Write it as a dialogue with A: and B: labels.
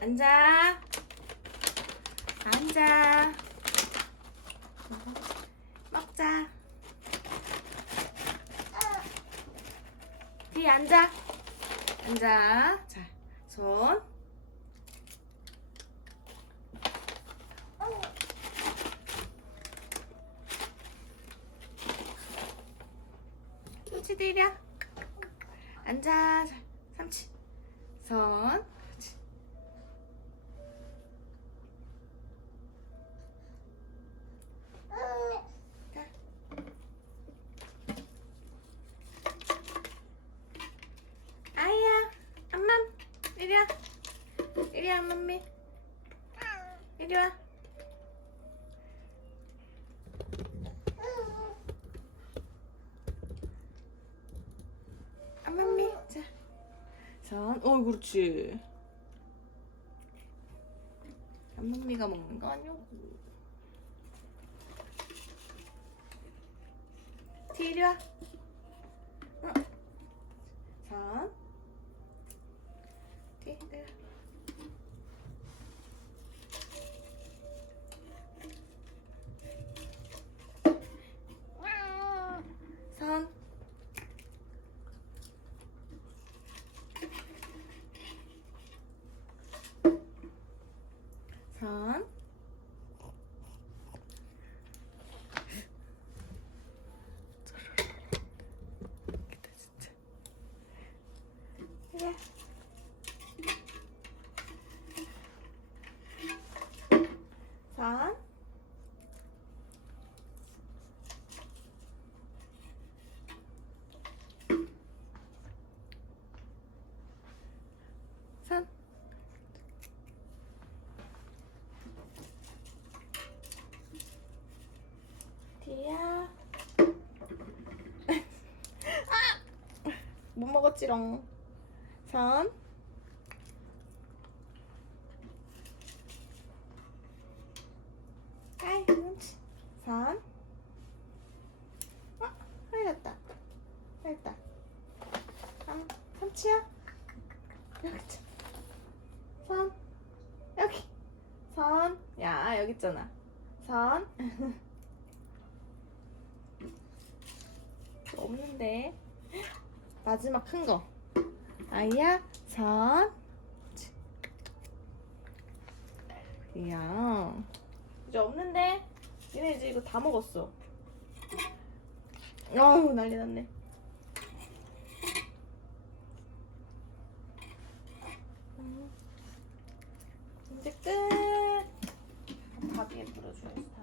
A: 앉아. 앉아. 먹자. 뒤 앉아. 앉아. 자, 손. 김치 때려. 앉아. 삼치. 손. 맘미. 이리 와. 암맘미, 자. 선, 어, 그렇지. 암맘미가 먹는 거 아니고. 티, 이리 와. 어. 선. 티, 이리 와. 선. 선. 웃기다, 진짜. 선. 선. 뒤야. 아! 못 먹었지롱. 선. 아이, 그렇지. 선. 어, 흘렸다. 흘렸다. 아, 삼치야. 여기. 선. 여기. 선. 야, 여기 있잖아. 선. 없는데. 마지막 큰 거. 아이야, 선. 이야. 이제 없는데? 얘네 이제 이거 다 먹었어. 어우, 난리 났네. 음. 이제 끝. 밥 위에 뿌려줘야지, 다음에.